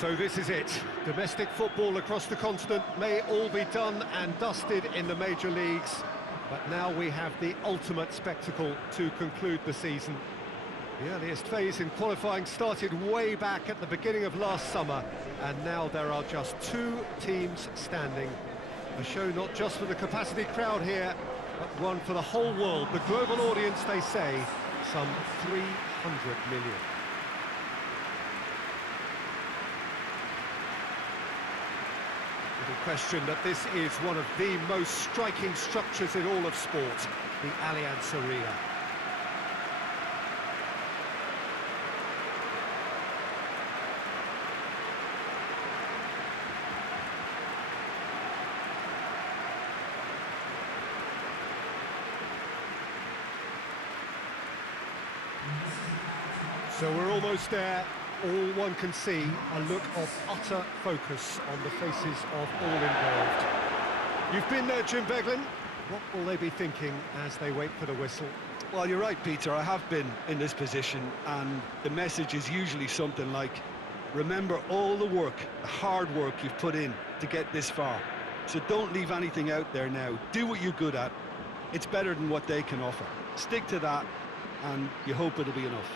So this is it. Domestic football across the continent may all be done and dusted in the major leagues, but now we have the ultimate spectacle to conclude the season. The earliest phase in qualifying started way back at the beginning of last summer, and now there are just two teams standing. A show not just for the capacity crowd here, but one for the whole world. The global audience, they say, some 300 million. Little question that this is one of the most striking structures in all of sport, the Allianz Arena. So we're almost there. All one can see, a look of utter focus on the faces of all involved. You've been there, Jim Beglin. What will they be thinking as they wait for the whistle? Well, you're right, Peter. I have been in this position, and the message is usually something like, remember all the work, the hard work you've put in to get this far. So don't leave anything out there now. Do what you're good at. It's better than what they can offer. Stick to that, and you hope it'll be enough.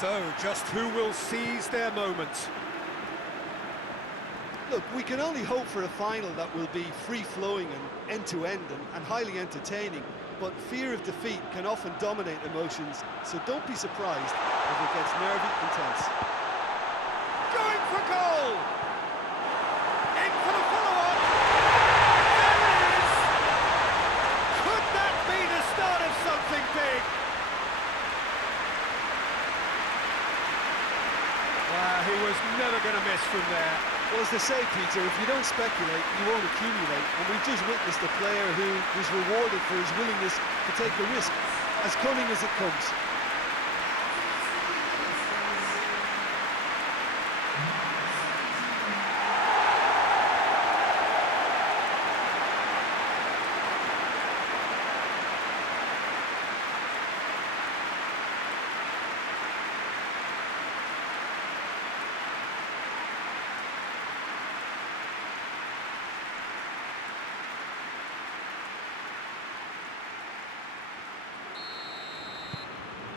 So, just who will seize their moment? Look, we can only hope for a final that will be free-flowing and end-to-end and highly entertaining, but fear of defeat can often dominate emotions, so don't be surprised if it gets nervy intense. Going for goal! In for the follow-up! There it is! Could that be the start of something big? He was never going to miss from there. Well, as they say, Peter, if you don't speculate, you won't accumulate. And we've just witnessed a player who was rewarded for his willingness to take a risk, as cunning as it comes.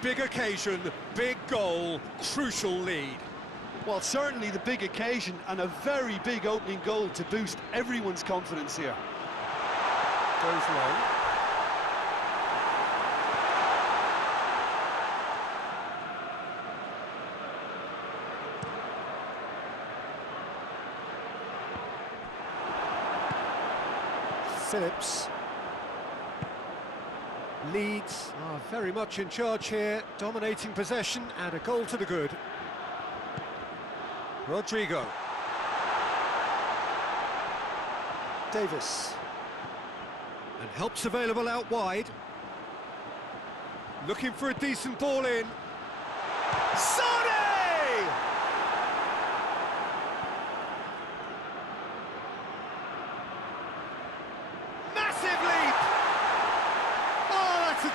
Big occasion, big goal, crucial lead. Well, certainly the big occasion and a very big opening goal to boost everyone's confidence here. Goes long. Phillips. Leeds are very much in charge here, dominating possession and a goal to the good. Rodrigo. Davis. And help's available out wide. Looking for a decent ball in. Sane!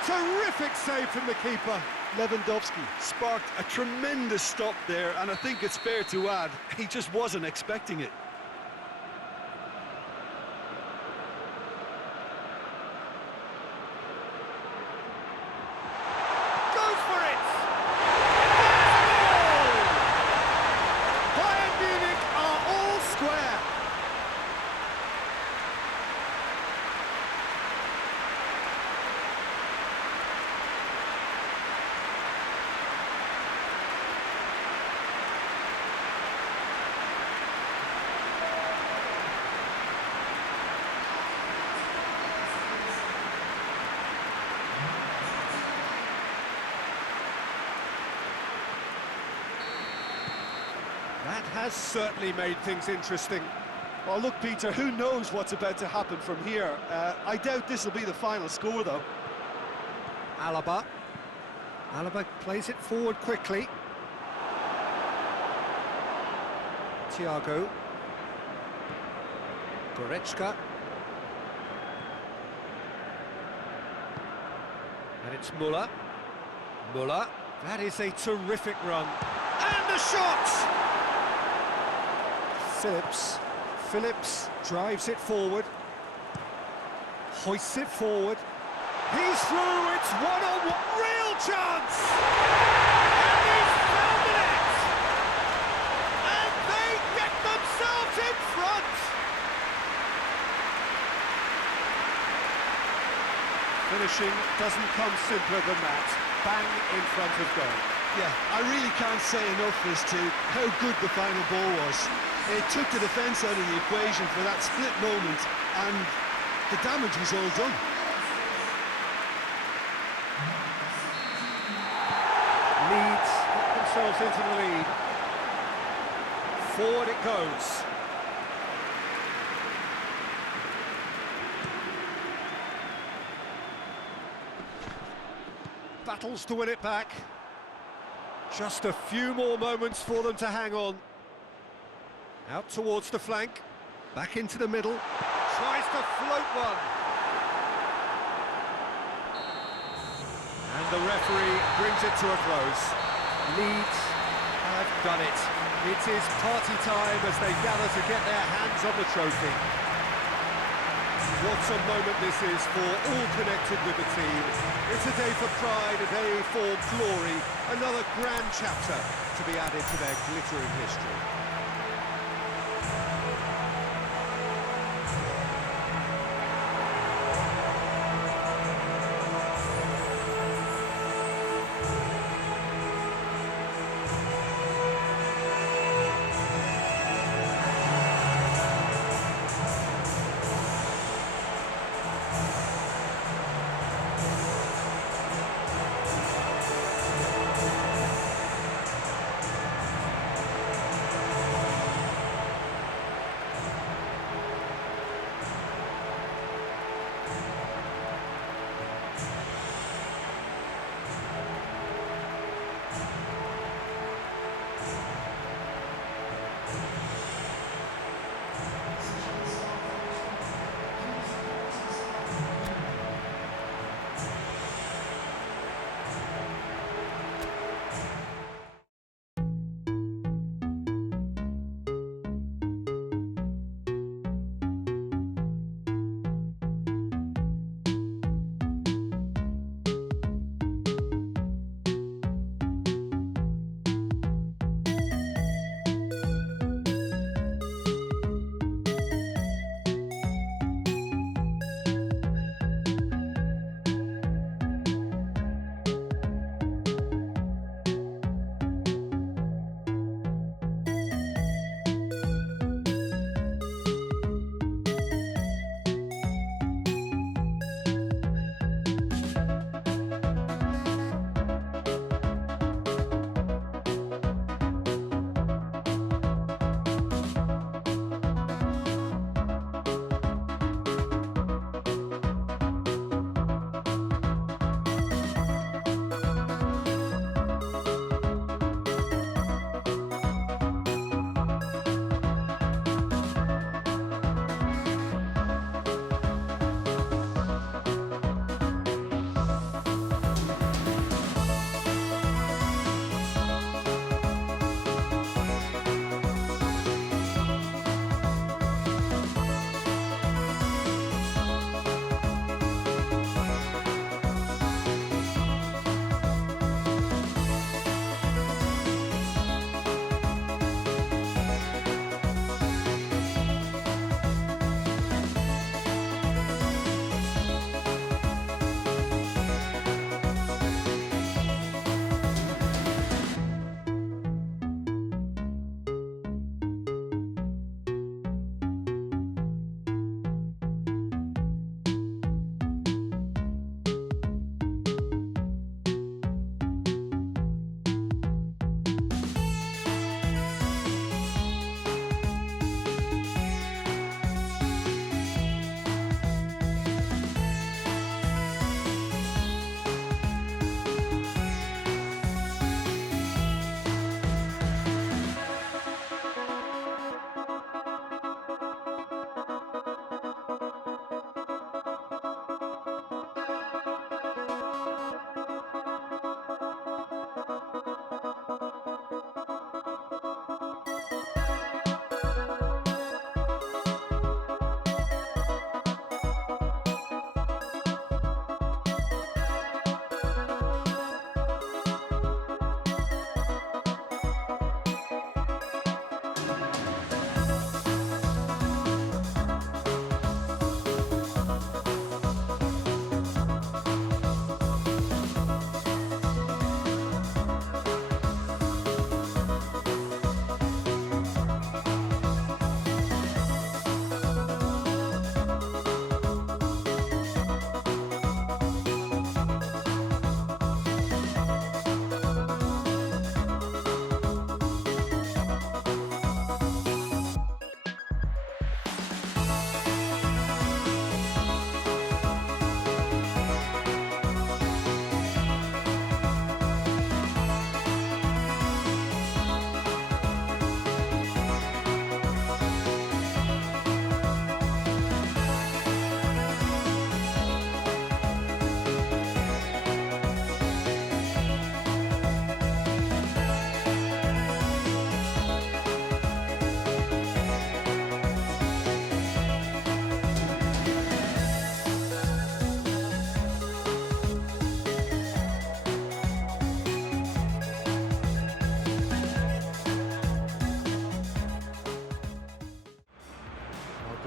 Terrific save from the keeper. Lewandowski sparked a tremendous stop there, and I think it's fair to add, he just wasn't expecting it. Goes for it! There's a goal! Bayern Munich are all square. That has certainly made things interesting. Well, look, Peter, who knows what's about to happen from here? I doubt this will be the final score, though. Alaba. Alaba plays it forward quickly. Thiago. Goretzka. And it's Muller. Muller. That is a terrific run. And the shot! Phillips drives it forward. Hoists it forward. He's through, it's one-on-one. Real chance! And he's found the net! And they get themselves in front! Finishing doesn't come simpler than that. Bang in front of goal. Yeah, I really can't say enough as to how good the final ball was. It took the defence out of the equation for that split moment, and the damage was all done. Leeds get themselves into the lead. Forward it goes. Battles to win it back. Just a few more moments for them to hang on. Out towards the flank. Back into the middle. Tries to float one. And the referee brings it to a close. Leeds have done it. It is party time as they gather to get their hands on the trophy. What a moment this is for all connected with the team. It's a day for pride, a day for glory, another grand chapter to be added to their glittering history.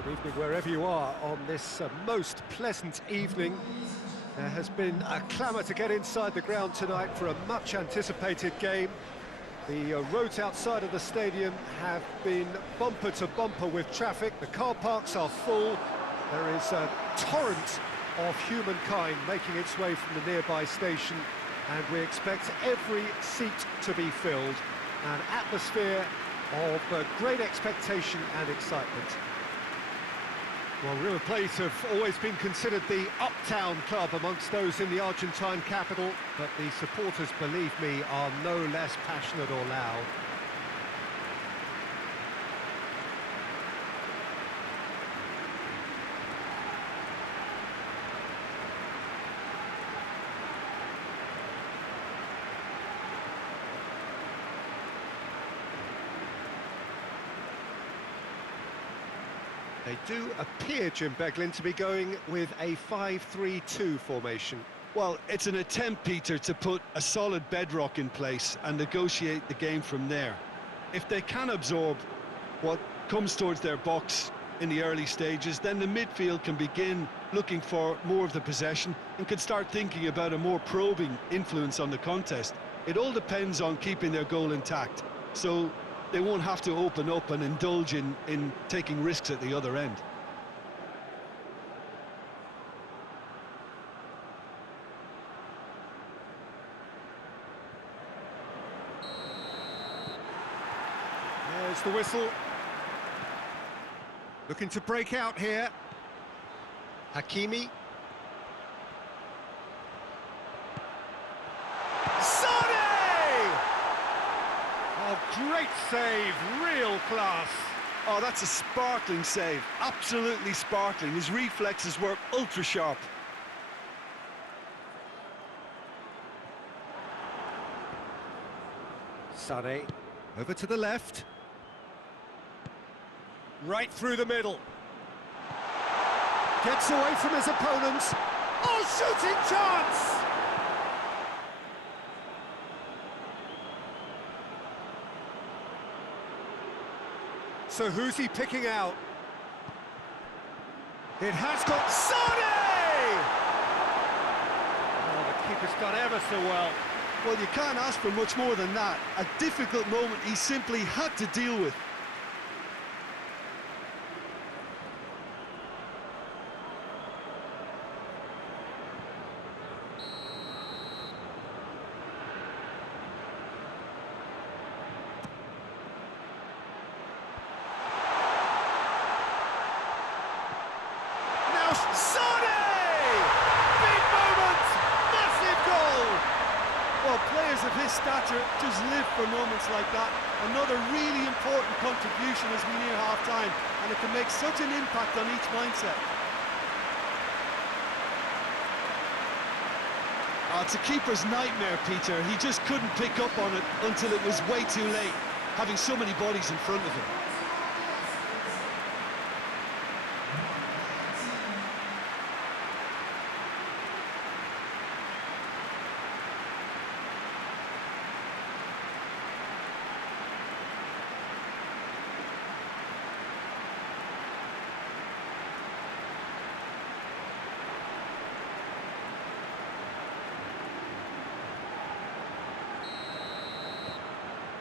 Evening wherever you are on this most pleasant evening. There has been a clamour to get inside the ground tonight for a much anticipated game. The roads outside of the stadium have been bumper to bumper with traffic. The car parks are full. There is a torrent of humankind making its way from the nearby station, and we expect every seat to be filled. An atmosphere of great expectation and excitement. Well, River Plate have always been considered the uptown club amongst those in the Argentine capital, but the supporters, believe me, are no less passionate or loud. They do appear, Jim Beglin, to be going with a 5-3-2 formation. Well, it's an attempt, Peter, to put a solid bedrock in place and negotiate the game from there. If they can absorb what comes towards their box in the early stages, then the midfield can begin looking for more of the possession and can start thinking about a more probing influence on the contest. It all depends on keeping their goal intact, so they won't have to open up and indulge in taking risks at the other end. There's the whistle. Looking to break out here. Hakimi. Great save, real class. Oh, that's a sparkling save, absolutely sparkling. His reflexes were ultra sharp. Sane, over to the left. Right through the middle. Gets away from his opponents. Oh, shooting chance! So who's he picking out? It has got Sane! Oh, the keeper's done ever so well. Well, you can't ask for much more than that. A difficult moment he simply had to deal with. Of his stature just live for moments like that. Another really important contribution as we near half-time, and it can make such an impact on each mindset. Oh, it's a keeper's nightmare, Peter. He just couldn't pick up on it until it was way too late, having so many bodies in front of him.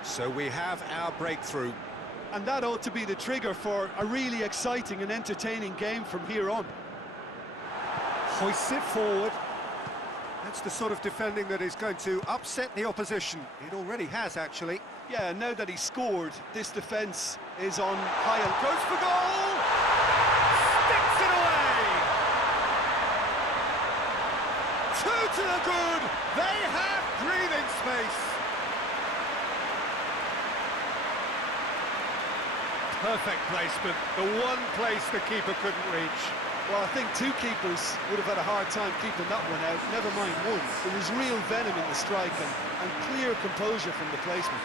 So we have our breakthrough. And that ought to be the trigger for a really exciting and entertaining game from here on. Hoists it forward. That's the sort of defending that is going to upset the opposition. It already has, actually. Yeah, now that he's scored, this defence is on high. Goes for goal! Sticks it away! Two to the good! They have breathing space! Perfect placement, the one place the keeper couldn't reach. Well, I think two keepers would have had a hard time keeping that one out, never mind one. There was real venom in the strike and clear composure from the placement.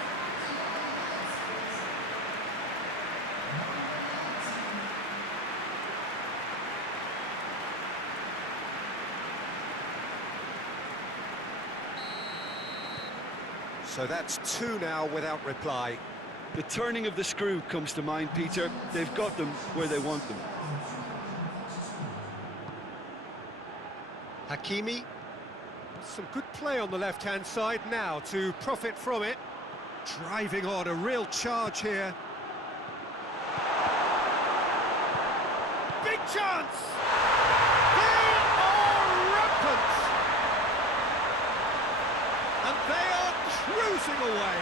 So that's two now without reply. The turning of the screw comes to mind, Peter. They've got them where they want them. Hakimi. Some good play on the left-hand side now to profit from it. Driving on, a real charge here. Big chance! They are rampant! And they are cruising away.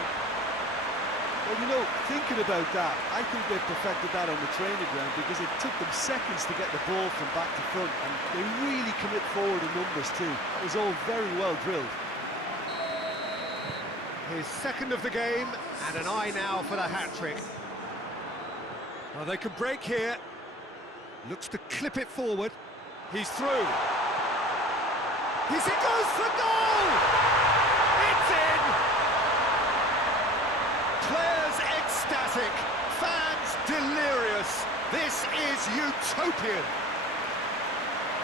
Well, you know, thinking about that, I think they've perfected that on the training ground because it took them seconds to get the ball from back to front, and they really commit forward in numbers too. It was all very well drilled. His second of the game, and an eye now for the hat-trick. Well, they can break here. Looks to clip it forward. He's through. He's it goes for goal! It's in! Players ecstatic, fans delirious. This is utopian.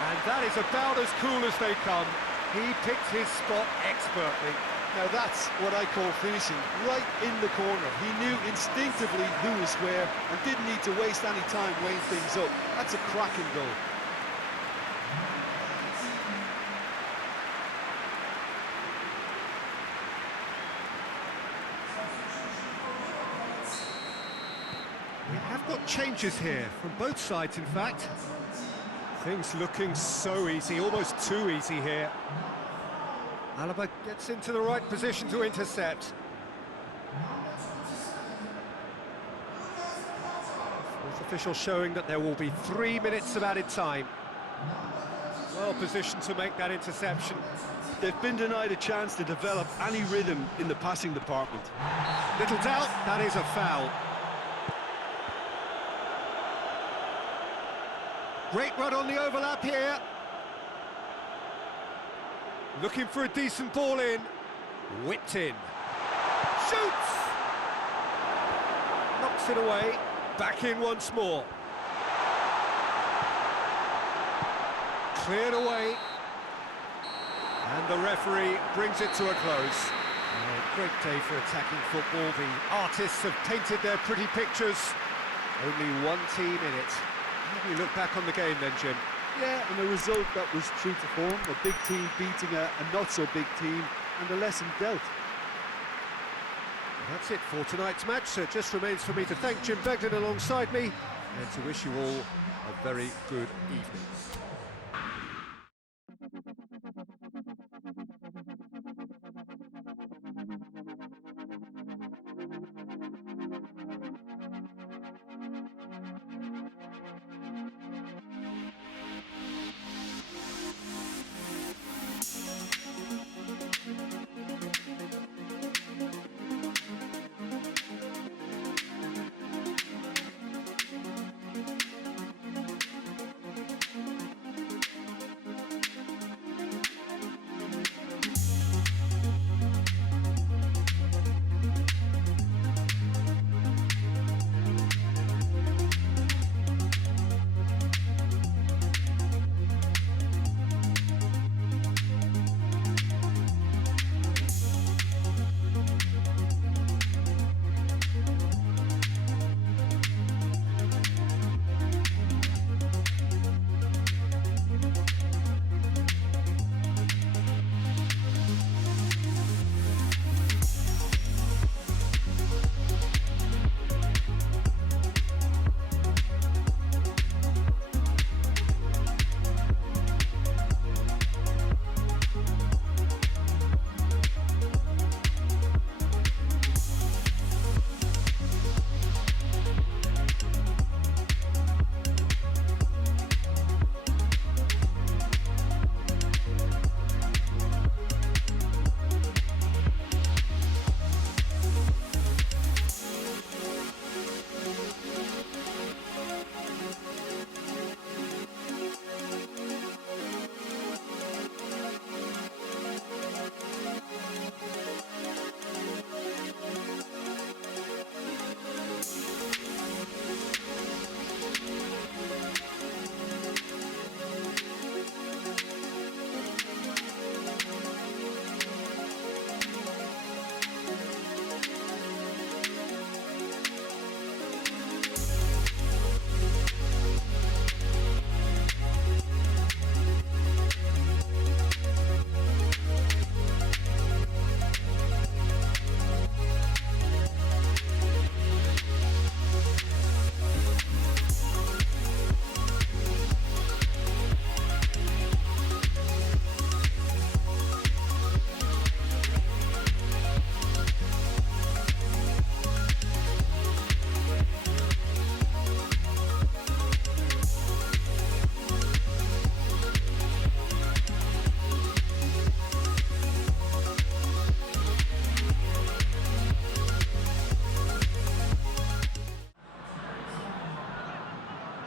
And that is about as cool as they come. He picked his spot expertly. Now that's what I call finishing, right in the corner. He knew instinctively who was where and didn't need to waste any time weighing things up. That's a cracking goal. We have got changes here, from both sides in fact. Things looking so easy, almost too easy here. Alaba gets into the right position to intercept. Fourth official showing that there will be 3 minutes of added time. Well positioned to make that interception. They've been denied a chance to develop any rhythm in the passing department. Little doubt, that is a foul. Great run on the overlap here. Looking for a decent ball in. Whipped in. Shoots! Knocks it away. Back in once more. Cleared away. And the referee brings it to a close. A great day for attacking football. The artists have painted their pretty pictures. Only one team in it. How do you look back on the game then, Jim? Yeah, and a result that was true to form. A big team beating a not-so-big team, and a lesson dealt. That's it for tonight's match, so it just remains for me to thank Jim Begden alongside me and to wish you all a very good evening.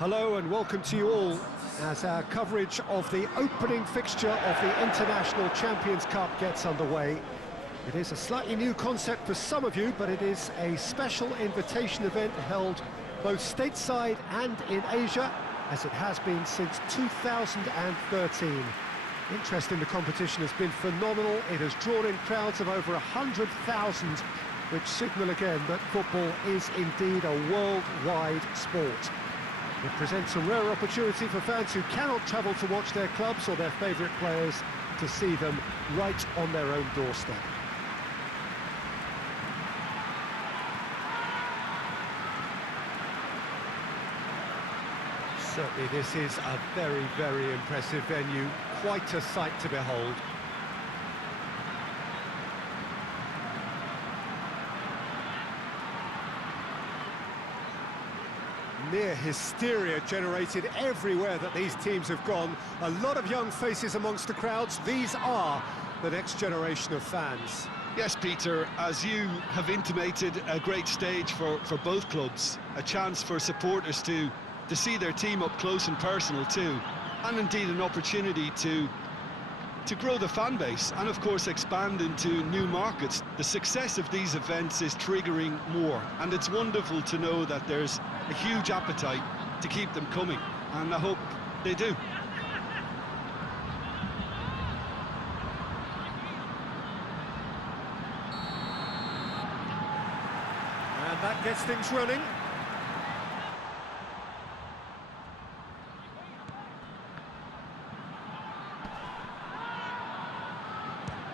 Hello and welcome to you all as our coverage of the opening fixture of the International Champions Cup gets underway. It is a slightly new concept for some of you, but it is a special invitation event held both stateside and in Asia, as it has been since 2013. Interest in the competition has been phenomenal. It has drawn in crowds of over 100,000, which signal again that football is indeed a worldwide sport. It presents a rare opportunity for fans who cannot travel to watch their clubs or their favourite players to see them right on their own doorstep. Certainly this is a very, very impressive venue, quite a sight to behold. Near hysteria generated everywhere that these teams have gone. A lot of young faces amongst the crowds. These are the next generation of fans. Yes, Peter, as you have intimated, a great stage for both clubs. A chance for supporters to see their team up close and personal too. And indeed an opportunity to grow the fan base and of course expand into new markets. The success of these events is triggering more, and it's wonderful to know that there's a huge appetite to keep them coming, and I hope they do. And that gets things running.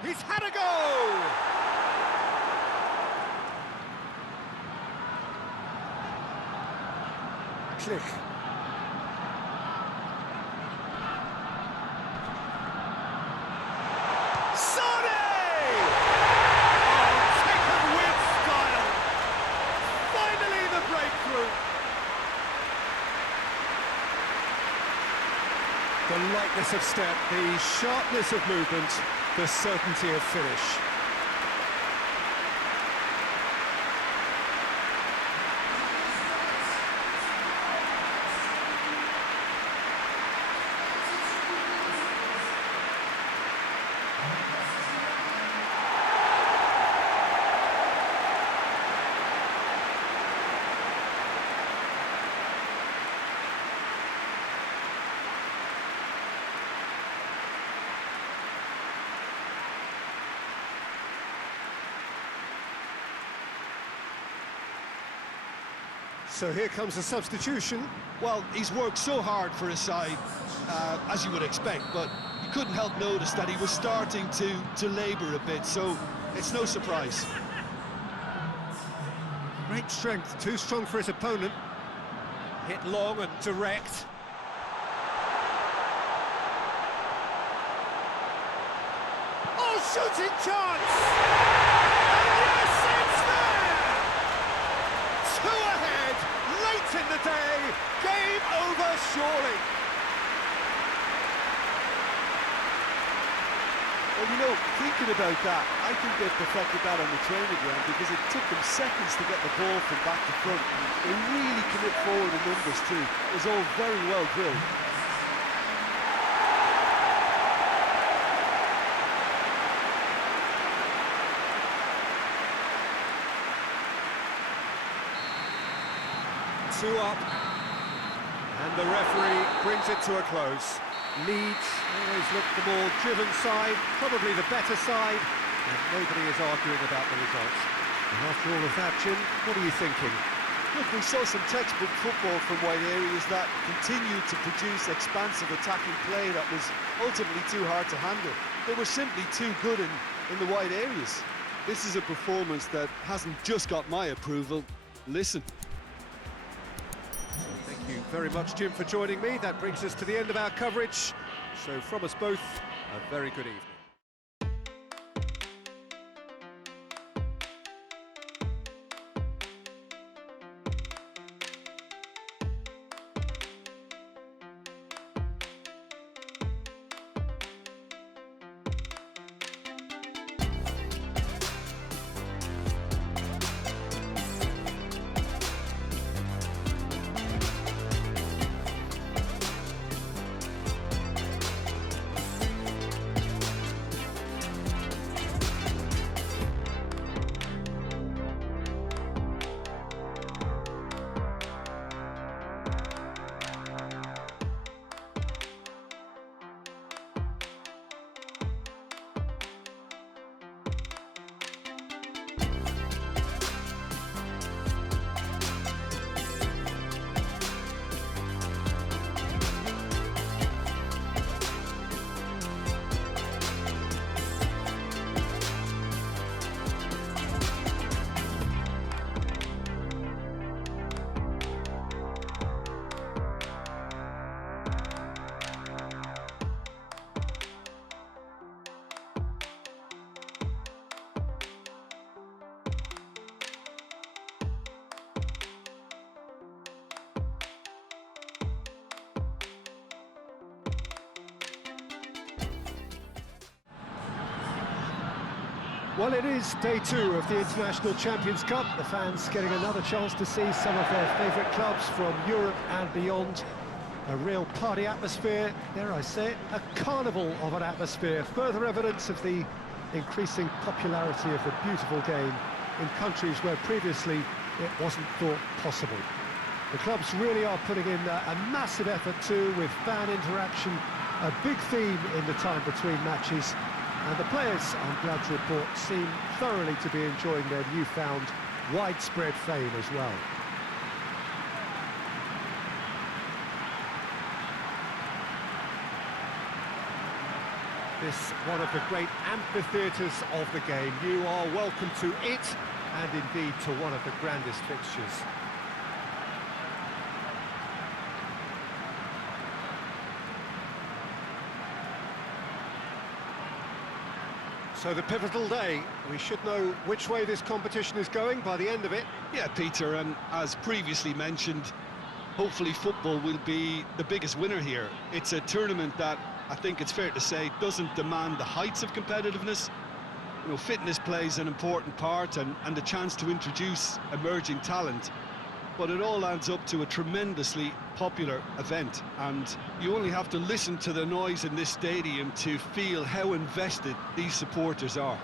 He's had a go! Click. Sane! Oh, taken with style. Finally the breakthrough. The lightness of step, the sharpness of movement, the certainty of finish. So here comes a substitution. Well, he's worked so hard for his side, as you would expect, but you couldn't help notice that he was starting to labour a bit, so it's no surprise. Great strength, too strong for his opponent. Hit long and direct. Oh, shooting chance! And yes, it's there! Two ahead, late in the day, game over surely. Well, you know, thinking about that, I think they perfected that on the training ground because it took them seconds to get the ball from back to front. They really commit forward in numbers too. It was all very well drilled. Two up, and the referee brings it to a close. Leeds always look the more driven side, probably the better side, and nobody is arguing about the results. And after all of that, Jim, what are you thinking? Look, we saw some textbook football from wide areas that continued to produce expansive attacking play that was ultimately too hard to handle. They were simply too good in the wide areas. This is a performance that hasn't just got my approval. Listen. Thank you very much, Jim, for joining me. That brings us to the end of our coverage. So from us both, a very good evening. Well, it is day 2 of the International Champions Cup. The fans getting another chance to see some of their favourite clubs from Europe and beyond. A real party atmosphere, dare I say it, a carnival of an atmosphere. Further evidence of the increasing popularity of the beautiful game in countries where previously it wasn't thought possible. The clubs really are putting in a massive effort too, with fan interaction, a big theme in the time between matches. And the players, I'm glad to report, seem thoroughly to be enjoying their newfound widespread fame as well. This one of the great amphitheatres of the game. You are welcome to it, and indeed to one of the grandest fixtures. So the pivotal day, we should know which way this competition is going by the end of it. Yeah, Peter, and as previously mentioned, hopefully football will be the biggest winner here. It's a tournament that, I think it's fair to say, doesn't demand the heights of competitiveness. You know, fitness plays an important part and the chance to introduce emerging talent. But it all adds up to a tremendously popular event, and you only have to listen to the noise in this stadium to feel how invested these supporters are.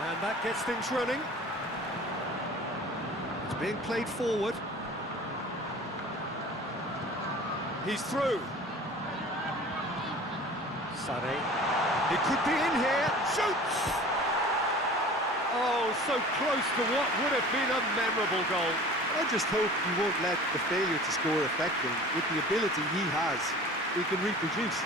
And that gets things running. It's being played forward. He's through. Sané. He could be in here. Shoots! Oh, so close to what would have been a memorable goal. I just hope he won't let the failure to score affect him. With the ability he has, he can reproduce.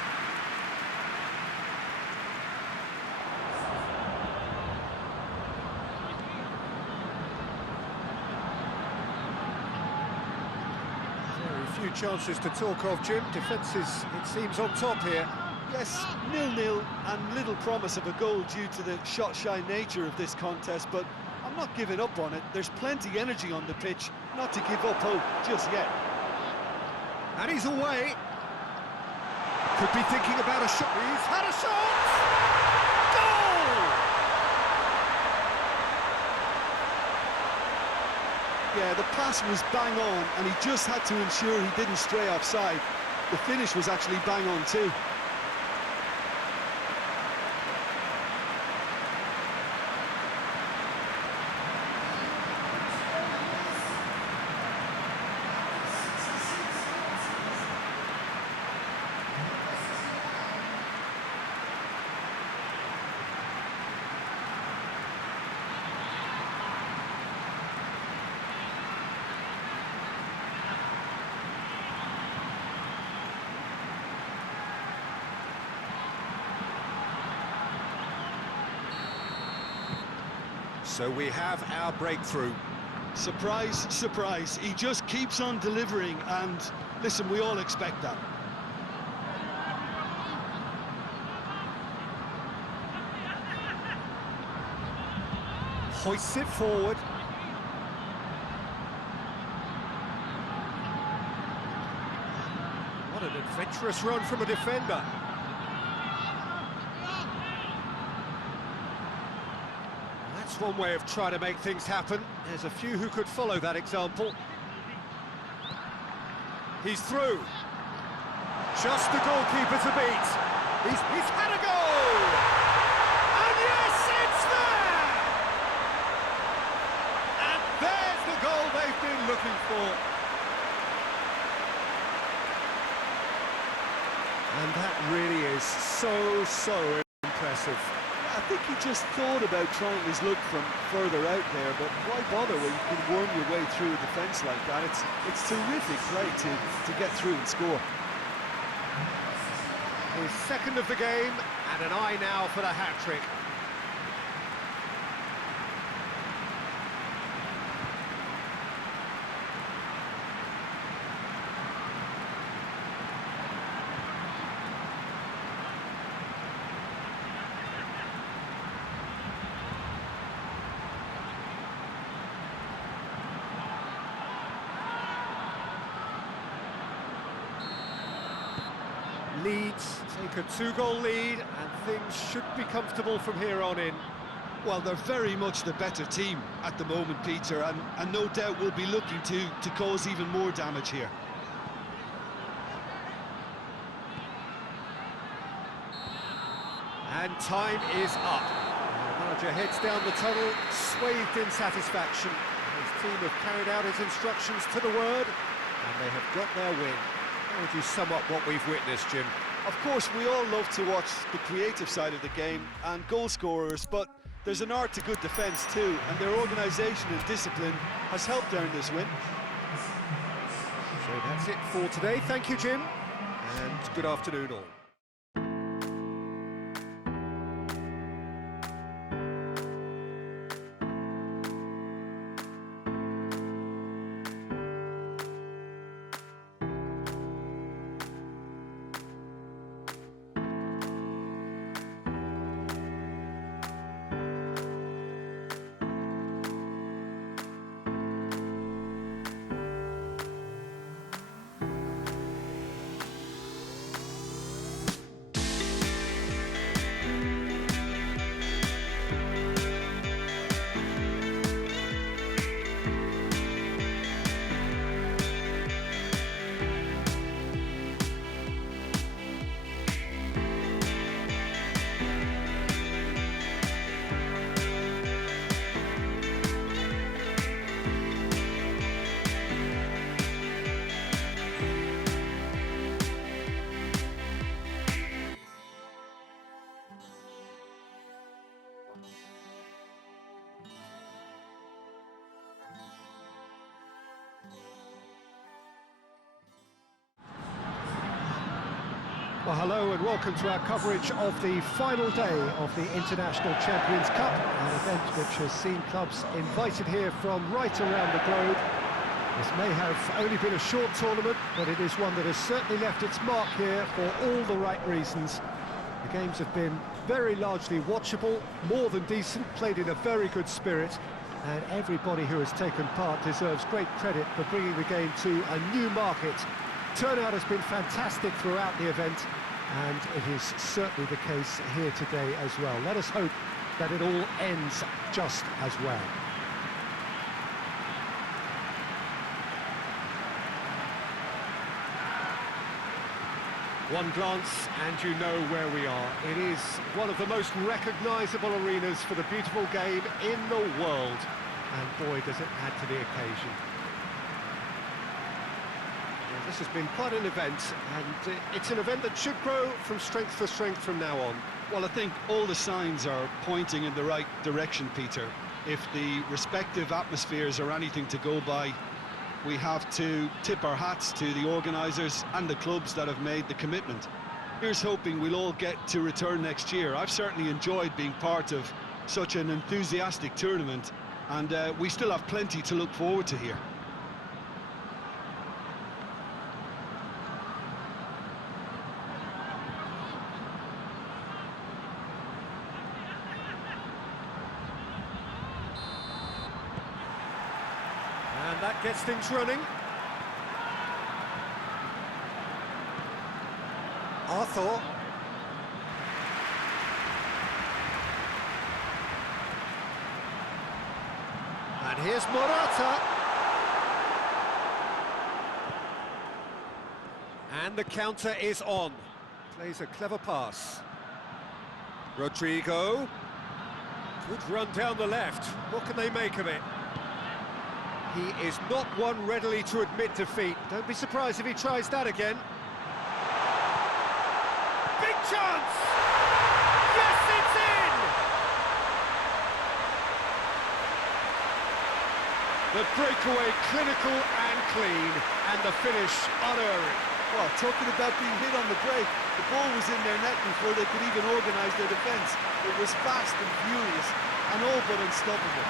Very few chances to talk of, Jim. Defence is, it seems, on top here. Yes, 0-0 and little promise of a goal due to the shot-shy nature of this contest, but I'm not giving up on it. There's plenty energy on the pitch, not to give up hope just yet. And he's away. Could be thinking about a shot. He's had a shot! Goal! Yeah, the pass was bang on, and he just had to ensure he didn't stray offside. The finish was actually bang on too. So we have our breakthrough. Surprise, surprise, he just keeps on delivering, and listen, we all expect that. Hoists it forward. What an adventurous run from a defender. That's one way of trying to make things happen. There's a few who could follow that example. He's through. Just the goalkeeper to beat. He's had a goal! And yes, it's there! And there's the goal they've been looking for. And that really is so impressive. I think he just thought about trying his luck from further out there, but why bother when you can worm your way through a defence like that? It's terrific play to get through and score. His second of the game, and an eye now for the hat-trick. Leeds take a two-goal lead, and things should be comfortable from here on in. Well, they're very much the better team at the moment, Peter, and no doubt will be looking to cause even more damage here. And time is up. The manager heads down the tunnel, swathed in satisfaction. His team have carried out his instructions to the word, and they have got their win. How would you sum up what we've witnessed, Jim? Of course, we all love to watch the creative side of the game and goal scorers, but there's an art to good defence too, and their organisation and discipline has helped earn this win. So that's it for today. Thank you, Jim, and good afternoon all. Well, hello and welcome to our coverage of the final day of the International Champions Cup, an event which has seen clubs invited here from right around the globe. This may have only been a short tournament, but it is one that has certainly left its mark here for all the right reasons. The games have been very largely watchable, more than decent, played in a very good spirit, and everybody who has taken part deserves great credit for bringing the game to a new market. Turnout has been fantastic throughout the event, and it is certainly the case here today as well. Let us hope that it all ends just as well. One glance and you know where we are. It is one of the most recognisable arenas for the beautiful game in the world, and boy does it add to the occasion. This has been quite an event, and it's an event that should grow from strength to strength from now on. Well, I think all the signs are pointing in the right direction, Peter. If the respective atmospheres are anything to go by, we have to tip our hats to the organisers and the clubs that have made the commitment. Here's hoping we'll all get to return next year. I've certainly enjoyed being part of such an enthusiastic tournament, and we still have plenty to look forward to here. And that gets things running. Arthur. And here's Morata. And the counter is on. Plays a clever pass. Rodrigo. Good run down the left. What can they make of it? He is not one readily to admit defeat. Don't be surprised if he tries that again. Big chance! Yes, it's in! The breakaway clinical and clean, and the finish unerring. Well, talking about being hit on the break, the ball was in their net before they could even organise their defence. It was fast and furious, and all but unstoppable.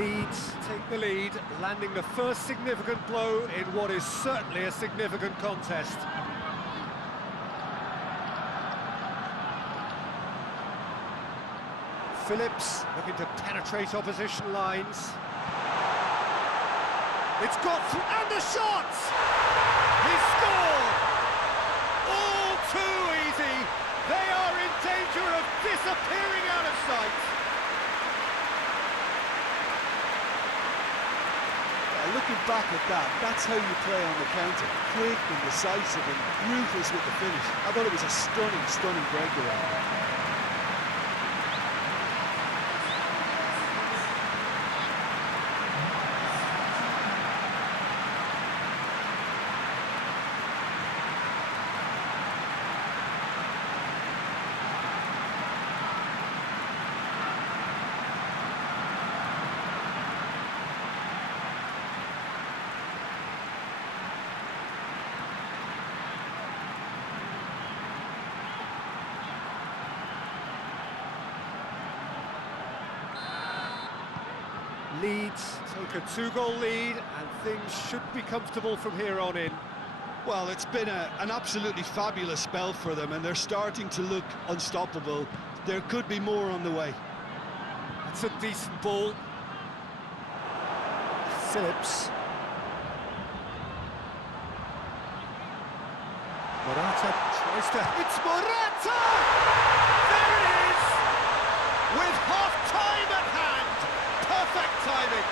Leeds take the lead, landing the first significant blow in what is certainly a significant contest. Phillips looking to penetrate opposition lines. It's got through, and the shot! He scored! All too easy. They are in danger of disappearing out of sight. Looking back at that, that's how you play on the counter. Quick and decisive and ruthless with the finish. I thought it was a stunning, stunning breakaway. Leeds take a 2-goal lead, and things should be comfortable from here on in. Well, it's been an absolutely fabulous spell for them, and they're starting to look unstoppable. There could be more on the way. That's a decent ball. Phillips. Morata tries to... It's Morata! There it is! With half-time at hand! Perfect timing!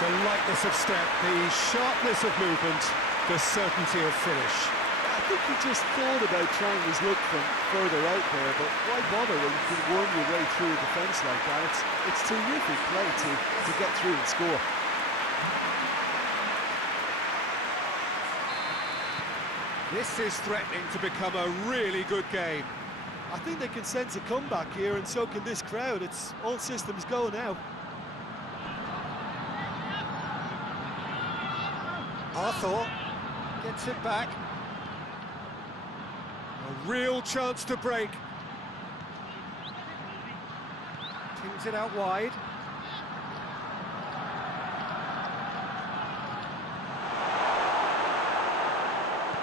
The lightness of step, the sharpness of movement, the certainty of finish. I think he just thought about trying his luck from further out there, but why bother when you can worm your way through a defence like that? It's terrific play to get through and score. This is threatening to become a really good game. I think they can sense a comeback here, and so can this crowd. It's all systems go now. Arthur gets it back. A real chance to break. Pings it out wide.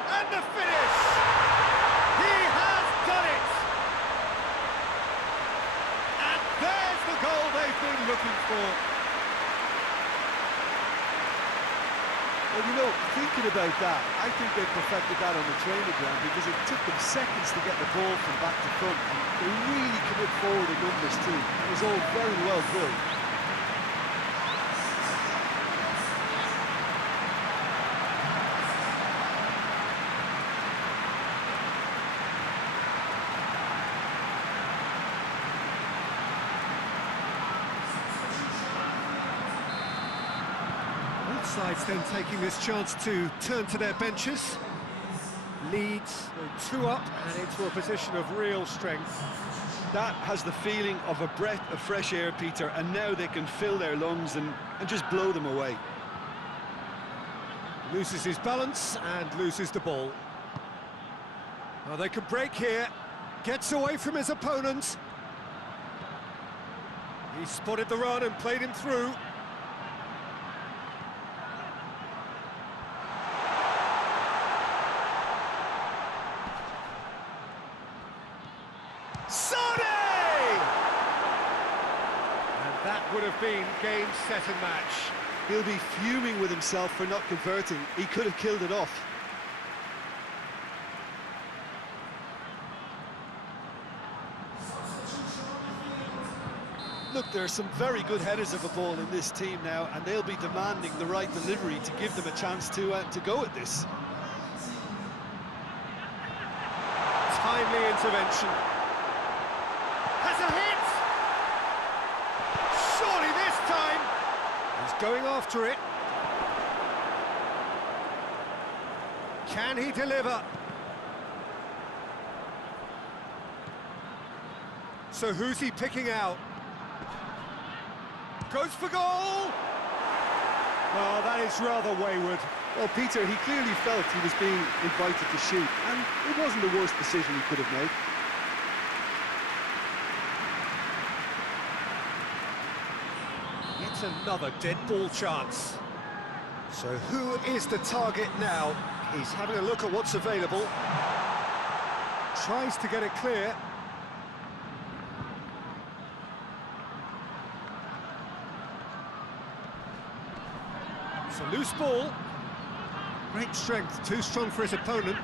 And the finish! He has done it! And there's the goal they've been looking for. Well, you know, thinking about that, I think they perfected that on the training ground because it took them seconds to get the ball from back to front. And they really commit forward in numbers too. It was all very well drilled. Sides then taking this chance to turn to their benches. Leeds go 2 up and into a position of real strength. That has the feeling of a breath of fresh air, Peter, and now they can fill their lungs and just blow them away. Loses his balance and loses the ball. Well, they could break here. Gets away from his opponent. He spotted the run and played him through. That would have been game, set and match. He'll be fuming with himself for not converting. He could have killed it off. Look, there are some very good headers of a ball in this team now, and they'll be demanding the right delivery to give them a chance to go at this. Timely intervention. Has a hit! Surely this time! He's going after it. Can he deliver? So who's he picking out? Goes for goal! Oh, that is rather wayward. Well, Peter, he clearly felt he was being invited to shoot, and it wasn't the worst decision he could have made. Yet another dead ball chance. So who is the target now? He's having a look at what's available. Tries to get it clear. It's a loose ball. Great strength, too strong for his opponent.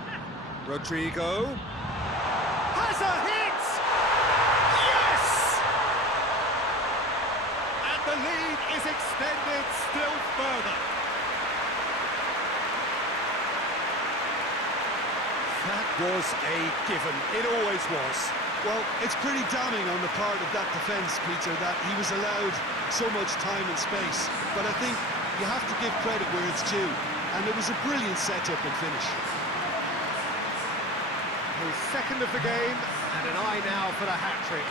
Rodrigo has a hit! Yes! And the lead is extended still further. That was a given, it always was. Well, it's pretty damning on the part of that defence, Peter, that he was allowed so much time and space. But I think you have to give credit where it's due, and it was a brilliant setup and finish. His second of the game, and an eye now for the hat-trick.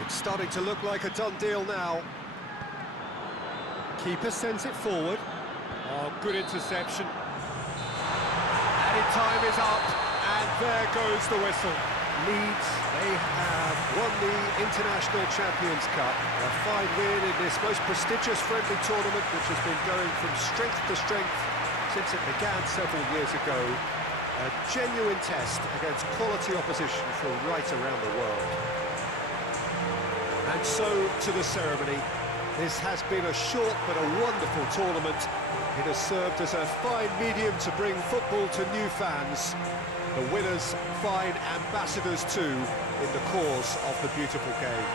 It's starting to look like a done deal now. Keeper sends it forward. Oh, good interception. Added time is up, and there goes the whistle. Leeds, they have won the International Champions Cup. A fine win in this most prestigious friendly tournament, which has been going from strength to strength since it began several years ago. A genuine test against quality opposition from right around the world. And so to the ceremony. This has been a short but a wonderful tournament. It has served as a fine medium to bring football to new fans. The winners, fine ambassadors too, in the cause of the beautiful game.